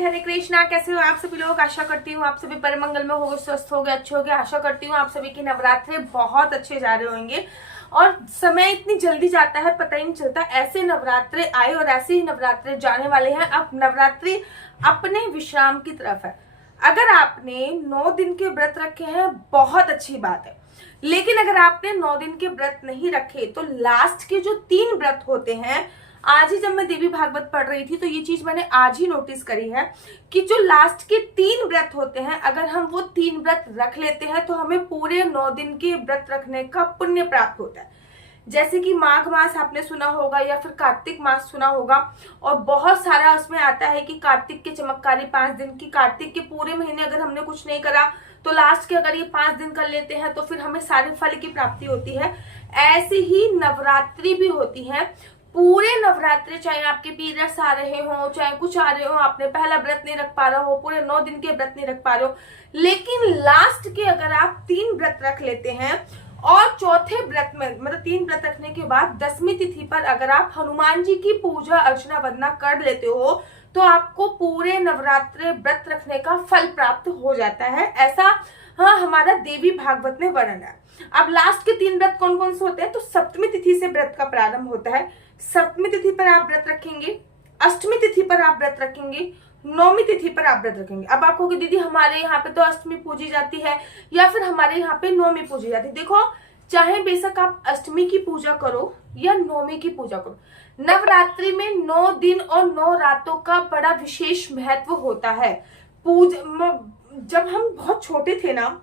हरे कृष्णा। कैसे हो आप सभी लोग? आशा करती हूँ आप सभी परम मंगल में होगे, स्वस्थ होगे, अच्छे होगे। आशा करती हूँ आप सभी के नवरात्रे बहुत अच्छे जा रहे होंगे और समय इतनी जल्दी जाता है पता ही नहीं चलता। ऐसे नवरात्रे आए और ऐसे ही नवरात्रे जाने वाले हैं। अब नवरात्रि अपने विश्राम की तरफ है। अगर आपने 9 दिन के व्रत रखे हैं बहुत अच्छी बात है, लेकिन अगर आपने 9 दिन के व्रत नहीं रखे तो लास्ट के जो 3 व्रत होते हैं, आज ही जब मैं देवी भागवत पढ़ रही थी तो ये चीज मैंने आज ही नोटिस करी है कि जो लास्ट के 3 व्रत होते हैं, अगर हम वो 3 व्रत रख लेते हैं तो हमें पूरे 9 दिन के व्रत रखने का पुण्य प्राप्त होता है। जैसे कि माघ मास आपने सुना होगा या फिर कार्तिक मास सुना होगा, और बहुत सारा उसमें आता है कि कार्तिक के चमत्कारी 5 दिन की, कार्तिक के पूरे महीने अगर हमने कुछ नहीं करा तो लास्ट के अगर ये 5 दिन कर लेते हैं तो फिर हमें सारे फल की प्राप्ति होती है। ऐसी ही नवरात्रि भी होती है। पूरे नवरात्रे, चाहे आपके पीरियड्स आ रहे हो, चाहे कुछ आ रहे हो, आपने पहला व्रत नहीं रख पा रहे हो, पूरे 9 दिन के व्रत नहीं रख पा रहे हो, लेकिन लास्ट के अगर आप 3 व्रत रख लेते हैं और चौथे व्रत में मतलब 3 व्रत रखने के बाद 10वीं तिथि पर अगर आप हनुमान जी की पूजा अर्चना वंदना कर लेते हो तो आपको पूरे नवरात्रे व्रत रखने का फल प्राप्त हो जाता है। ऐसा हमारा देवी भागवत में वर्णन है। अब लास्ट के 3 व्रत कौन कौन से होते हैं? तो सप्तमी तिथि से व्रत का प्रारंभ होता है। सप्तमी तिथि पर आप व्रत रखेंगे, अष्टमी तिथि पर आप व्रत रखेंगे, 9वीं तिथि पर आप व्रत रखेंगे। अब आप कहोगे दीदी हमारे यहाँ पे तो अष्टमी पूजी जाती है या फिर हमारे यहाँ पे 9वीं पूजी जाती है। देखो, चाहे बेशक आप अष्टमी की पूजा करो या 9वीं की पूजा करो, नवरात्रि में 9 दिन और 9 रातों का बड़ा विशेष महत्व होता है। जब हम बहुत छोटे थे ना,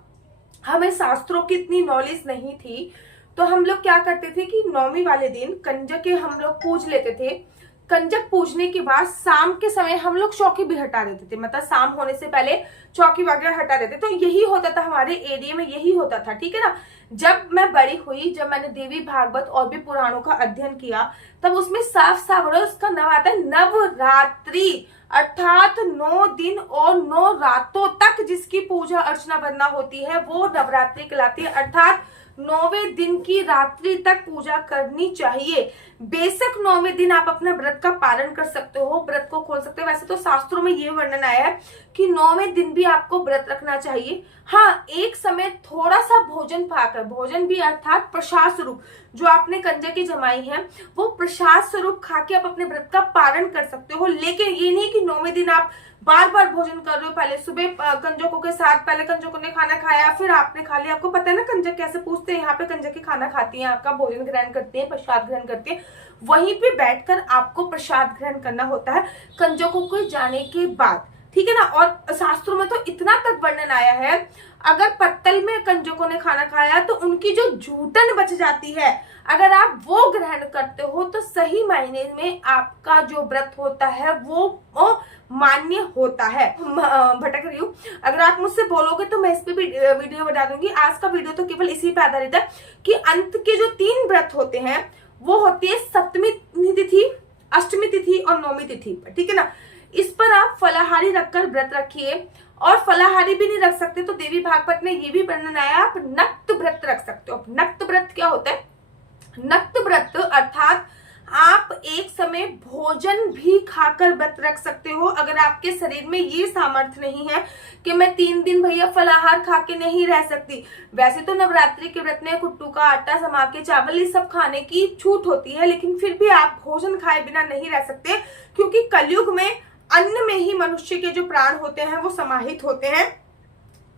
हमें शास्त्रों की इतनी नॉलेज नहीं थी, तो हम लोग क्या करते थे कि 9वीं वाले दिन कंजक हम लोग पूज लेते थे। कंजक पूजने के बाद शाम के समय हम लोग चौकी भी हटा देते थे, मतलब शाम होने से पहले चौकी वगैरह हटा देते। तो यही होता था हमारे एरिया में, यही होता था, ठीक है ना। जब मैं बड़ी हुई, जब मैंने देवी भागवत और भी पुराणों का अध्ययन किया, तब उसमें साफ साफ उसका नाम आता है नवरात्रि, अर्थात 9 दिन और 9 रातों तक जिसकी पूजा अर्चना वंदना होती है वो नवरात्रि कहलाती है। अर्थात 9वें दिन की रात्रि तक पूजा करनी चाहिए। बेशक 9वें दिन आप अपना व्रत का पालन कर सकते हो, व्रत को खोल सकते हो। वैसे तो शास्त्रों में ये वर्णन आया है कि 9वें दिन भी आपको व्रत रखना चाहिए। हाँ, एक समय थोड़ा सा भोजन पाकर, भोजन भी अर्थात प्रसाद स्वरूप, जो आपने कंजक की जमाई है वो प्रसाद स्वरूप खा के आप अपने व्रत का पालन कर सकते हो। लेकिन ये नहीं कि 9वें दिन आप बार बार भोजन कर रहे हो। पहले सुबह कंजकों के साथ, पहले कंजकों ने खाना खाया फिर आपने खा लिया। आपको पता है ना कंजक कैसे पूछते हैं, यहाँ पे कंजक खाना खाती हैं, आपका भोजन ग्रहण करते हैं, प्रसाद ग्रहण करते हैं, वहीं पे बैठकर आपको प्रसाद ग्रहण करना होता है कंजकों को जाने के बाद, ठीक है ना। और शास्त्रों में तो इतना तक वर्णन आया है, अगर पत्तल में कंजकों ने खाना खाया तो उनकी जो जूठन बच जाती है, अगर आप वो ग्रहण करते हो तो सही मायने में आपका जो व्रत होता है वो मान्य होता है। भटक रही हूँ, अगर आप मुझसे बोलोगे तो मैं इस पे भी वीडियो बना दूंगी। आज का वीडियो तो केवल इसी पे आधारित है कि अंत के जो 3 व्रत होते हैं वो होती है सप्तमी तिथि, अष्टमी तिथि और 9वीं तिथि पर, ठीक है ना। इस पर आप फलाहारी रखकर व्रत रखिए, और फलाहारी भी नहीं रख सकते तो देवी भागवत में ये भी वर्णन आया, आप नक्त व्रत रख सकते हो। नक्त व्रत क्या होता है? नक्त व्रत अर्थात आप एक समय भोजन भी खाकर व्रत रख सकते हो। अगर आपके शरीर में ये सामर्थ्य नहीं है कि मैं 3 दिन भैया फलाहार खा के नहीं रह सकती, वैसे तो नवरात्रि के व्रत में कुट्टू का आटा, समा के चावल, ये सब खाने की छूट होती है, लेकिन फिर भी आप भोजन खाए बिना नहीं रह सकते, क्योंकि कलयुग में अन्न में ही मनुष्य के जो प्राण होते हैं वो समाहित होते हैं।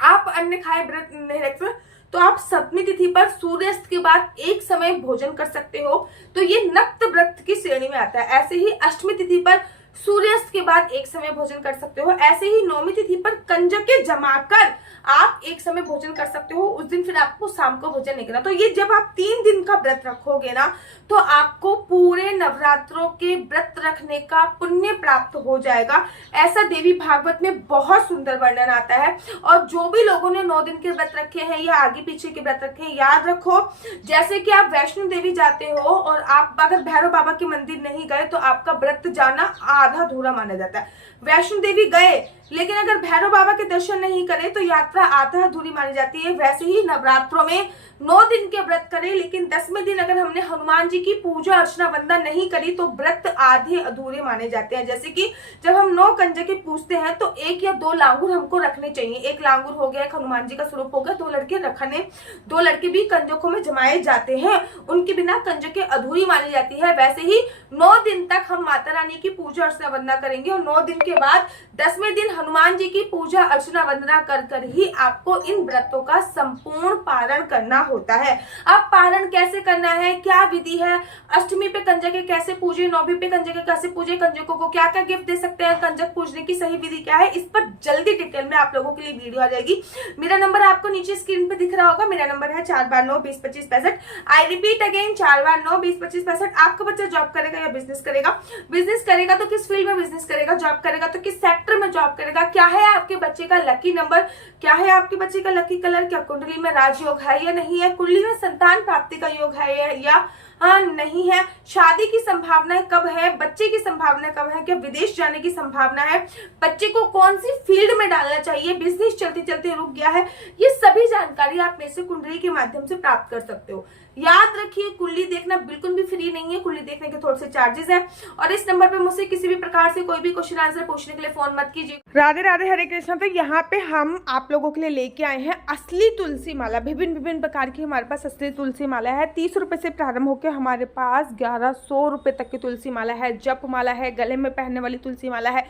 आप अन्न खाए व्रत नहीं रख सकते तो आप सप्तमी तिथि पर सूर्यास्त के बाद एक समय भोजन कर सकते हो, तो ये नक्त व्रत की श्रेणी में आता है। ऐसे ही अष्टमी तिथि पर सूर्यास्त के बाद एक समय भोजन कर सकते हो। ऐसे ही 9वीं तिथि पर कंजके जमाकर आप एक समय भोजन कर सकते हो, उस दिन फिर आपको शाम को भोजन नहीं करना। तो ये जब आप 3 दिन का व्रत रखोगे ना तो आपको पूरे नवरात्रों के व्रत रखने का पुण्य प्राप्त हो जाएगा। ऐसा देवी भागवत में बहुत सुंदर वर्णन आता है। और जो भी लोगों ने 9 दिन के व्रत रखे हैं या आगे पीछे के व्रत रखे हैं, याद रखो, जैसे कि आप वैष्णो देवी जाते हो और आप अगर भैरव बाबा के मंदिर नहीं गए तो आपका व्रत जाना आधा अधूरा माना जाता है। वैष्णो देवी गए लेकिन अगर भैरव बाबा के दर्शन नहीं करें तो यात्रा आधा अधूरी मानी जाती है। वैसे ही नवरात्रों में 9 दिन के व्रत करें लेकिन 10वें दिन अगर हमने हनुमान जी की पूजा अर्चना वंदना नहीं करी तो व्रत आधे अधूरे माने जाते हैं। जैसे कि जब हम 9 कंजके पूजते हैं तो 1 या 2 लांगुर हमको रखने चाहिए। 1 लांगुर हो गया, एक हनुमान जी का स्वरूप हो गया, 2 लड़के रखने, 2 लड़के भी कंजकों में जमाए जाते हैं, उनके बिना कंजके अधूरी मानी जाती है। वैसे ही 9 दिन तक हम माता रानी की पूजा अर्चना वंदना करेंगे और 9 दिन के बाद 10वें दिन हनुमान जी की पूजा अर्चना वंदना कर ही आपको इन व्रतों का संपूर्ण पारण करना होता है। अब पारण कैसे करना है, क्या विधि है, अष्टमी पे कंजके कैसे पूजे, नौवीं पे कंजके कैसे पूजे, कंजकों को क्या क्या गिफ्ट दे सकते हैं, कंजक पूजने की सही विधि क्या है, इस पर जल्दी डिटेल में आप लोगों के लिए वीडियो आ जाएगी। मेरा नंबर आपको नीचे स्क्रीन पे दिख रहा होगा, मेरा नंबर है 429202565। I repeat again 429202565। आपका बच्चा जॉब करेगा या बिजनेस करेगा, बिजनेस करेगा तो किस फील्ड में बिजनेस करेगा, जॉब करेगा तो किस सेक्टर में जॉब करेगा, क्या है आपके बच्चे का लकी नंबर, क्या है आपके बच्चे का लकी कलर, क्या कुंडली में राजयोग है या नहीं है, कुंडली में संतान प्राप्ति का योग है या नहीं है, शादी की संभावना कब है, बच्चे की संभावना कब है, क्या विदेश जाने की संभावना है, बच्चे को कौन सी फील्ड में डालना चाहिए, बिजनेस चलते चलते रुक गया है, ये सभी जानकारी आप मेरे से कुंडली के माध्यम से प्राप्त कर सकते हो। याद रखिए कुंडली देखना बिल्कुल भी फ्री नहीं है, कुंडली देखने के थोड़े से चार्जेस हैं और इस नंबर पे मुझसे किसी भी प्रकार से कोई भी क्वेश्चन आंसर पूछने के लिए फोन मत कीजिए। राधे राधे, हरे कृष्णा। तो यहाँ पे हम आप लोगों के लिए लेके आए हैं असली तुलसी माला। विभिन्न प्रकार की हमारे पास असली तुलसी माला है। 30 रुपए से प्रारंभ होकर हमारे पास 1100 रुपए तक की तुलसी माला है। जप माला है, गले में पहनने वाली तुलसी माला है,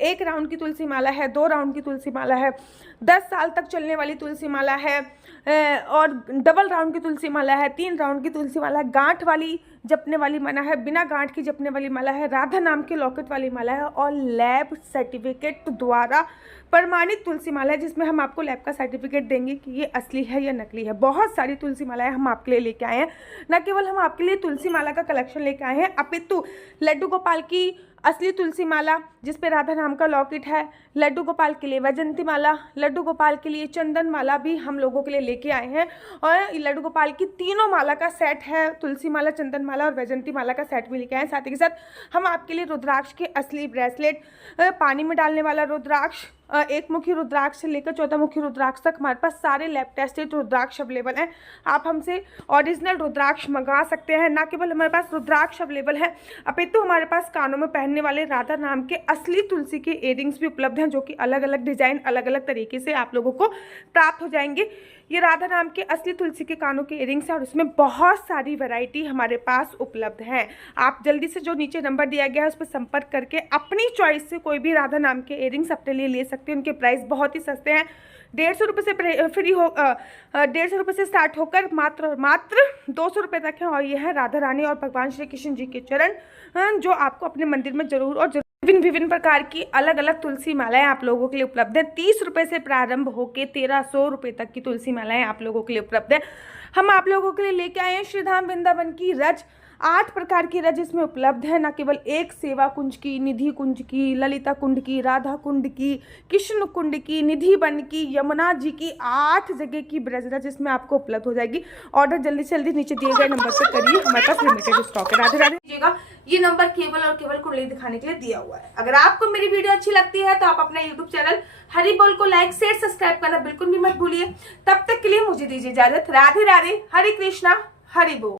1 राउंड की तुलसी माला है, 2 राउंड की तुलसी माला है, 10 साल तक चलने वाली तुलसी माला है और डबल राउंड की तुलसी माला है, 3 राउंड की तुलसी माला है, गांठ वाली जपने वाली माला है, बिना गांठ की जपने वाली माला है, राधा नाम के लॉकेट वाली माला है और लैब सर्टिफिकेट द्वारा प्रमाणित तुलसी माला है जिसमें हम आपको लैब का सर्टिफिकेट देंगे कि ये असली है या नकली है। बहुत सारी तुलसी मालाएं हम आपके लिए लेके आए हैं। न केवल हम आपके लिए तुलसी माला का कलेक्शन लेके आए हैं अपितु लड्डू गोपाल की असली तुलसी माला जिसपे राधा नाम का लॉकेट है, लड्डू गोपाल के लिए वैजंती माला, लड्डू गोपाल के लिए चंदन माला भी हम लोगों के लिए लेके आए हैं और लड्डू गोपाल की तीनों माला का सेट है, तुलसी माला, चंदन माला और वैजंती माला का सेट भी लेके आए हैं। साथ ही के साथ हम आपके लिए रुद्राक्ष के असली ब्रेसलेट, पानी में डालने वाला रुद्राक्ष, 1 मुखी रुद्राक्ष से लेकर 14 मुखी रुद्राक्ष तक हमारे पास सारे लैब टेस्टेड रुद्राक्ष अवेलेबल हैं। आप हमसे ओरिजिनल रुद्राक्ष मंगा सकते हैं। ना केवल हमारे पास रुद्राक्ष अवेलेबल है अपितु हमारे पास कानों में पहनने वाले राधा नाम के असली तुलसी के इयरिंग्स भी उपलब्ध हैं जो कि अलग अलग डिजाइन, अलग अलग तरीके से आप लोगों को प्राप्त हो जाएंगे। ये राधा नाम के असली तुलसी के कानों के इयरिंग्स हैं और इसमें बहुत सारी वैरायटी हमारे पास उपलब्ध है। आप जल्दी से जो नीचे नंबर दिया गया है उस पर संपर्क करके अपनी चॉइस से कोई भी राधा नाम के इयरिंग्स अपने लिए ले सकते हैं। उनके प्राइस बहुत ही सस्ते हैं, 150 रुपये से फ्री हो 150 रुपये से स्टार्ट होकर मात्र 200 रुपये तक है और यह है राधा रानी और भगवान श्री कृष्ण जी के चरण जो आपको अपने मंदिर में जरूर और विभिन्न प्रकार की अलग अलग तुलसी मालाएं आप लोगों के लिए उपलब्ध है। 30 रुपये से प्रारंभ होकर 1300 रुपये तक की तुलसी मालाएं आप लोगों के लिए उपलब्ध है। हम आप लोगों के लिए लेके आए हैं श्रीधाम वृंदावन की रज, 8 प्रकार की रज इसमें उपलब्ध है। न केवल एक सेवा कुंज की, निधि कुंज की, ललिता कुंड की, राधा कुंड की, कृष्ण कुंड की, निधि वन की, यमुना जी की, 8 जगह की ब्रज रज इसमें आपको उपलब्ध हो जाएगी। ऑर्डर जल्दी से जल्दी नीचे दिए गए नंबर से करिए, हमारे पास लिमिटेड स्टॉक है। राधे राधे दीजिएगा, ये नंबर केवल और केवल कुंडली दिखाने के लिए दिया हुआ है। अगर आपको मेरी वीडियो अच्छी लगती है तो आप अपना यूट्यूब चैनल हरि बोल को लाइक शेयर सब्सक्राइब करना बिल्कुल भी मत भूलिए। तब तक के लिए मुझे दीजिए इजाजत। राधे राधे, हरे कृष्णा, हरि बोल।